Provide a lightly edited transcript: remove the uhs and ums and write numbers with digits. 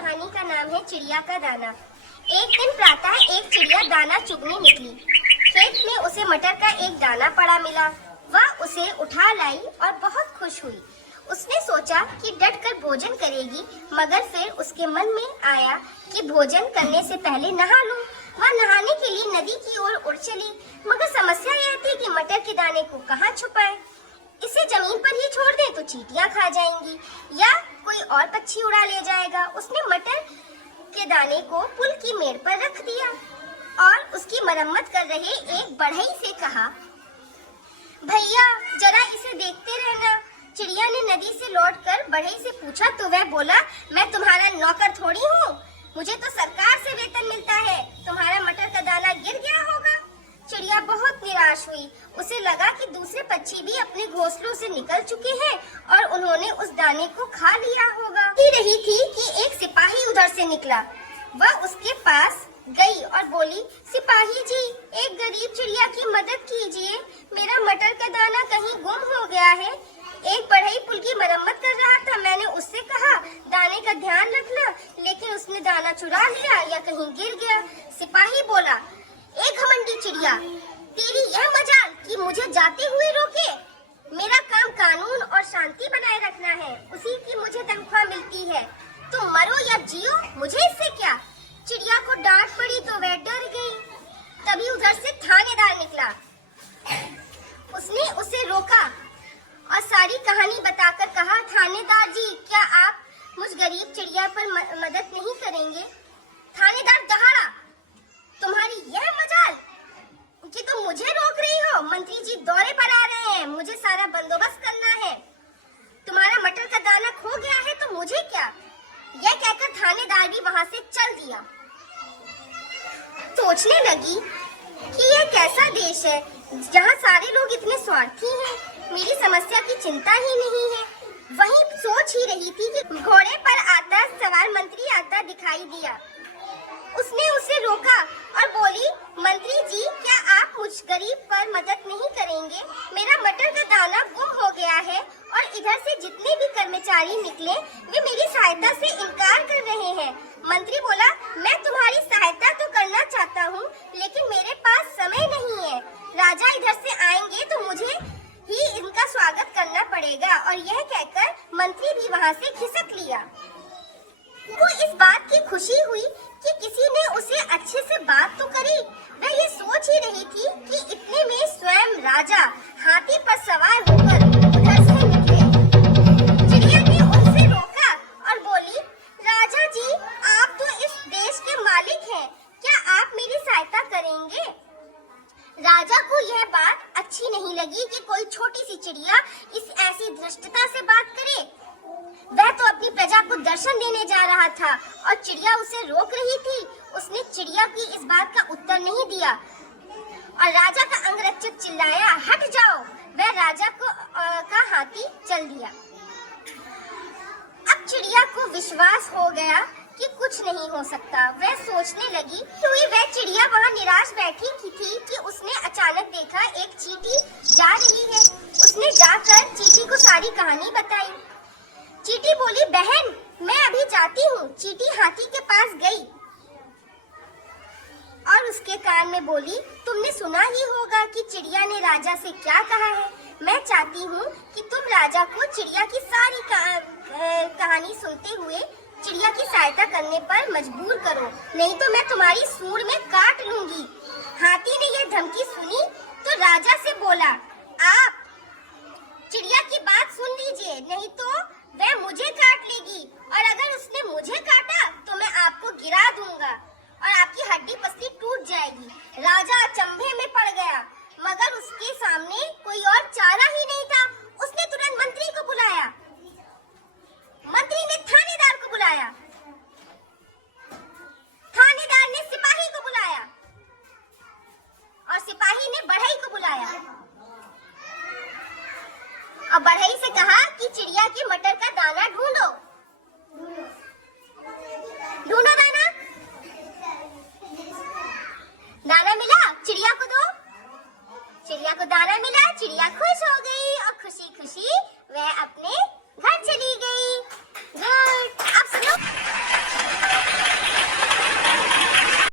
कहानी का नाम है चिड़िया का दाना। एक दिन प्रातः एक चिड़िया दाना चुगने निकली। खेत में उसे मटर का एक दाना पड़ा मिला। वह उसे उठा लाई और बहुत खुश हुई। उसने सोचा कि डटकर भोजन करेगी, मगर फिर उसके मन में आया कि भोजन करने से पहले नहा लूं। वह नहाने के लिए नदी की ओर उड़ चली, मगर समस्या यह थी कि मटर के दाने को कहाँ छुपाए। इसे जमीन पर ही छोड़ दे तो चींटियां खा जाएंगी या कोई और पक्षी उड़ा ले जाएगा। उसने मटर के दाने को पुल की मेड़ पर रख दिया और उसकी मरम्मत कर रहे एक बढ़ई से कहा, भैया जरा इसे देखते रहना। चिड़िया ने नदी से लौटकर बढ़ई से पूछा तो वह बोला, मैं तुम्हारा नौकर थोड़ी हूँ, मुझे तो सरकार से वेतन मिलता है। तुम्हारा मटर का दाना गिर गया होगा। चिड़िया बहुत निराश हुई। उसे लगा कि दूसरे पक्षी भी अपने घोंसलों से निकल चुके हैं और उन्होंने उस दाने को खा लिया होगा। ही रही थी कि एक सिपाही उधर से निकला। वह उसके पास गई और बोली, सिपाही जी, एक गरीब चिड़िया की मदद कीजिए। मेरा मटर का दाना कहीं गुम हो गया है। एक बढ़ई पुल की मरम्मत कर रहा था। मैंने उससे कहा दाने का ध्यान रखना, लेकिन उसने दाना चुरा लिया या कहीं गिर गया। सिपाही बोला, एक घमंडी चिड़िया, तेरी यह मजाल कि मुझे जाते हुए रोके। मेरा काम कानून और शांति बनाए रखना है, उसी की मुझे तनख्वाह मिलती है। तुम मरो या जियो, मुझे इससे क्या। चिड़िया को डांट पड़ी तो वह डर गई। तभी उधर से थानेदार निकला। उसने उसे रोका और सारी कहानी बताकर कहा, थानेदार जी, क्या आप मुझ गरीब चिड़िया पर मदद नहीं करेंगे। थानेदार दहाड़ा, तुम्हारी यह मजाल कि तुम मुझे रोक रही हो। मंत्री जी दौरे पर आ रहे हैं, मुझे सारा बंदोबस्त करना है। तुम्हारा मटर का दाना खो गया है तो मुझे क्या। यह कहकर थानेदार भी वहां से चल दिया। सोचने लगी कि यह कैसा देश है जहाँ सारे लोग इतने स्वार्थी हैं। मेरी समस्या की चिंता ही नहीं है। वहीं सोच ही रही थी कि घोड़े पर आता सवार मंत्री आता दिखाई दिया। उसने उसे रोका और बोली, मंत्री जी, क्या आप मुझ गरीब पर मदद नहीं करेंगे। मेरा मटर का दाना गुम हो गया है और इधर से जितने भी कर्मचारी निकले वे मेरी सहायता से इनकार कर रहे हैं। मंत्री बोला, मैं तुम्हारी सहायता तो करना चाहता हूँ, लेकिन मेरे पास समय नहीं है। राजा इधर से आएंगे तो मुझे ही इनका स्वागत करना पड़ेगा। और यह कहकर मंत्री भी वहाँ से खिसक लिया। वो इस बात की खुशी हुई कि किसी ने उसे अच्छे से बात तो करी। वह ये सोच ही रही थी कि इतने में स्वयं राजा हाथी पर सवार होकर उधर से निकले। चिड़िया ने उनसे रोका और बोली, राजा जी, आप तो इस देश के मालिक हैं, क्या आप मेरी सहायता करेंगे। राजा को यह बात अच्छी नहीं लगी कि कोई छोटी सी चिड़िया इस ऐसी धृष्टता से बात करे। वह तो अपनी प्रजा को दर्शन देने जा रहा था और चिड़िया उसे रोक रही थी। उसने चिड़िया की इस बात का उत्तर नहीं दिया और राजा का अंगरक्षक चिल्लाया, हट जाओ। वह राजा का हाथी चल दिया। अब चिड़िया को विश्वास हो गया कि कुछ नहीं हो सकता। वह सोचने लगी हुई वह चिड़िया वहाँ निराश बैठी थी कि उसने अचानक देखा एक चींटी जा रही है। उसने जाकर चींटी को सारी कहानी बताई। चींटी बोली, बहन, मैं अभी जाती हूँ। चींटी हाथी के पास गई और उसके कान में बोली, तुमने सुना ही होगा कि चिड़िया ने राजा से क्या कहा है। मैं चाहती हूँ कि तुम राजा को चिड़िया की सारी कहानी सुनते हुए चिड़िया की सहायता करने पर मजबूर करो, नहीं तो मैं तुम्हारी सूंड में काट लूंगी। हाथी ने यह धमकी सुनी तो राजा से बोला, आप चिड़िया की बात सुन लीजिए, नहीं तो वह मुझे काट लेगी और अगर उसने मुझे काटा तो मैं आपको गिरा दूंगा और आपकी हड्डी पसली टूट जाएगी। राजा अचंभे में पड़ गया, मगर उसके सामने कोई और चारा ही नहीं था। उसने तुरंत मंत्री को बुलाया। मंत्री ने थानेदार को बुलाया। थानेदार ने सिपाही को बुलाया और सिपाही ने बढ़ई को बुलाया और बढ़ई से कहा कि चिड़िया की मटर का दाना ढूंढ